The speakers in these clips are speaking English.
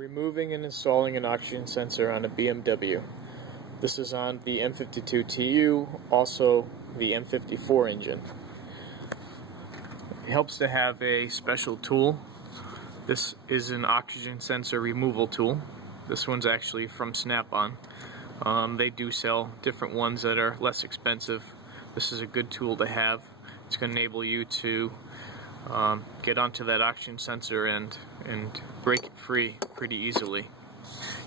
Removing and installing an oxygen sensor on a BMW. This is on the M52TU, also the M54 engine. It helps to have a special tool. This is an oxygen sensor removal tool. This one's actually from Snap-on. They do sell different ones that are less expensive. This is a good tool to have. It's going to enable you to get onto that oxygen sensor and break it free pretty easily.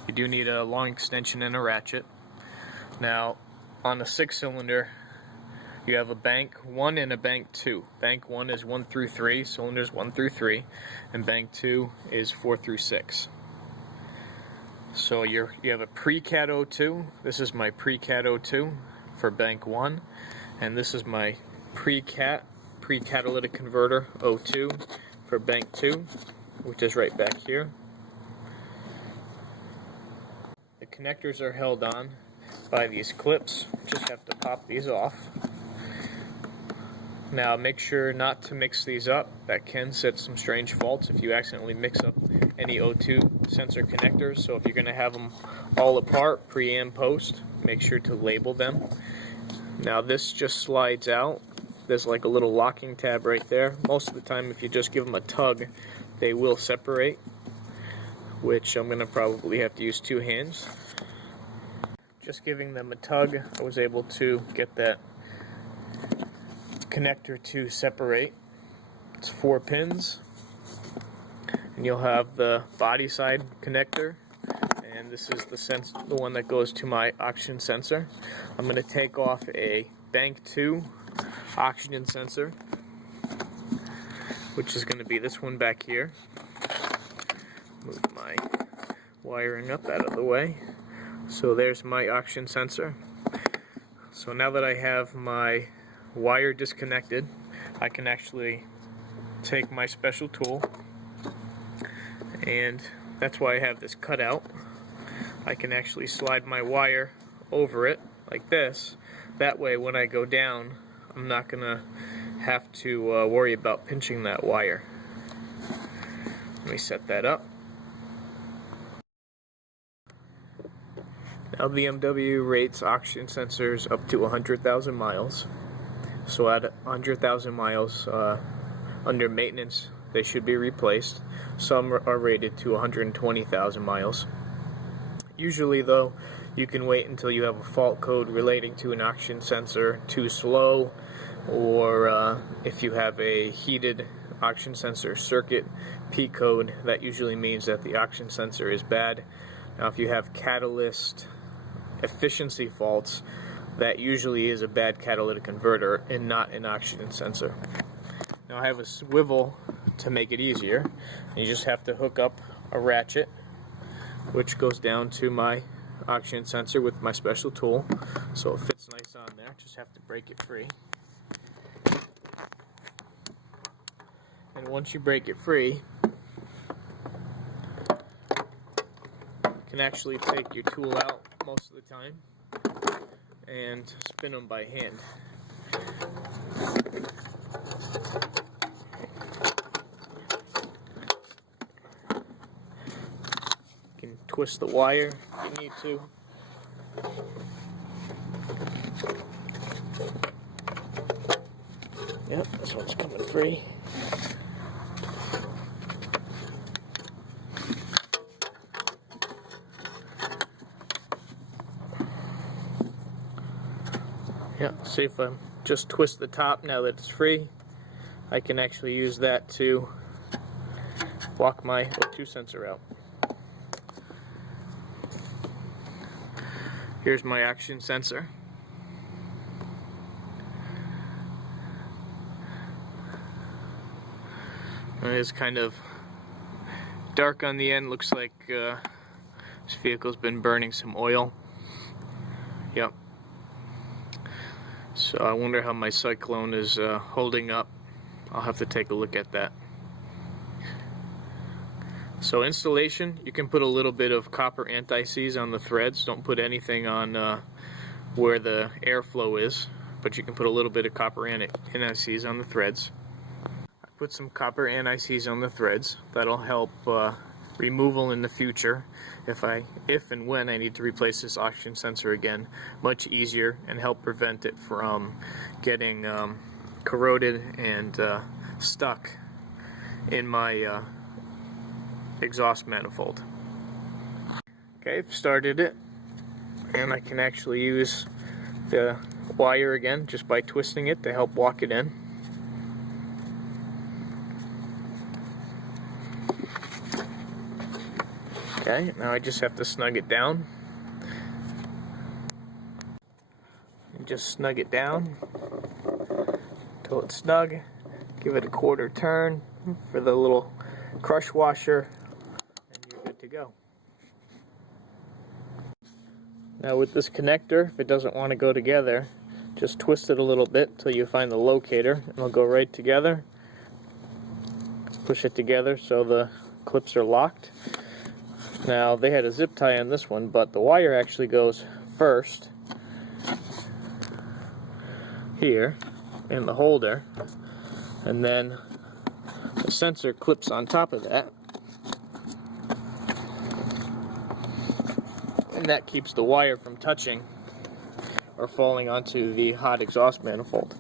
You do need a long extension and a ratchet. Now, on a 6-cylinder, you have a bank 1 and a bank 2. Bank 1 is 1 through 3, cylinders 1 through 3, and bank 2 is 4 through 6. So you have a pre-cat 02. This is my pre-cat 02 for bank 1, and this is my pre-catalytic converter 02 for bank 2, which is right back here. The connectors are held on by these clips. Just have to pop these off. Now make sure not to mix these up. That can set some strange faults if you accidentally mix up any O2 sensor connectors. So if you're going to have them all apart, pre and post, make sure to label them. Now this just slides out. There's like a little locking tab right there. Most of the time, if you just give them a tug, they will separate, which I'm going to probably have to use 2 hands. Just giving them a tug, I was able to get that connector to separate. It's 4 pins, and you'll have the body side connector, and this is the one that goes to my oxygen sensor. I'm going to take off a bank 2 oxygen sensor, which is going to be this one back here. Move my wiring up out of the way. So there's my oxygen sensor. So now that I have my wire disconnected, I can actually take my special tool, and that's why I have this cut out. I can actually slide my wire over it like this. That way when I go down, I'm not going to have to worry about pinching that wire. Let me set that up. Now BMW rates oxygen sensors up to 100,000 miles. So at 100,000 miles under maintenance, they should be replaced. Some are rated to 120,000 miles. Usually though, you can wait until you have a fault code relating to an oxygen sensor too slow, or if you have a heated oxygen sensor circuit P code, that usually means that the oxygen sensor is bad. Now if you have catalyst efficiency faults, that usually is a bad catalytic converter and not an oxygen sensor. Now I have a swivel to make it easier. You just have to hook up a ratchet, which goes down to my oxygen sensor with my special tool, so it fits nice on there. Just have to break it free. And once you break it free, you can actually take your tool out most of the time and spin them by hand. You can twist the wire if you need to. Yep, this one's coming free. Yeah, see if I just twist the top now that it's free, I can actually use that to block my O2 sensor out. Here's my oxygen sensor. It is kind of dark on the end. Looks like this vehicle's been burning some oil. Yep. So I wonder how my cyclone is holding up. I'll have to take a look at that. So installation, you can put a little bit of copper anti-seize on the threads. Don't put anything on where the airflow is, but you can put a little bit of copper anti-seize on the threads. I put some copper anti-seize on the threads. That'll help removal in the future if and when I need to replace this oxygen sensor again much easier, and help prevent it from getting corroded and stuck in my exhaust manifold. Okay, I've started it, and I can actually use the wire again just by twisting it to help walk it in. Okay, now I just have to snug it down. And just snug it down until it's snug. Give it a quarter turn for the little crush washer, and you're good to go. Now with this connector, if it doesn't want to go together, just twist it a little bit until you find the locator, and it'll go right together. Push it together so the clips are locked. Now they had a zip tie on this one, but the wire actually goes first here in the holder, and then the sensor clips on top of that, and that keeps the wire from touching or falling onto the hot exhaust manifold.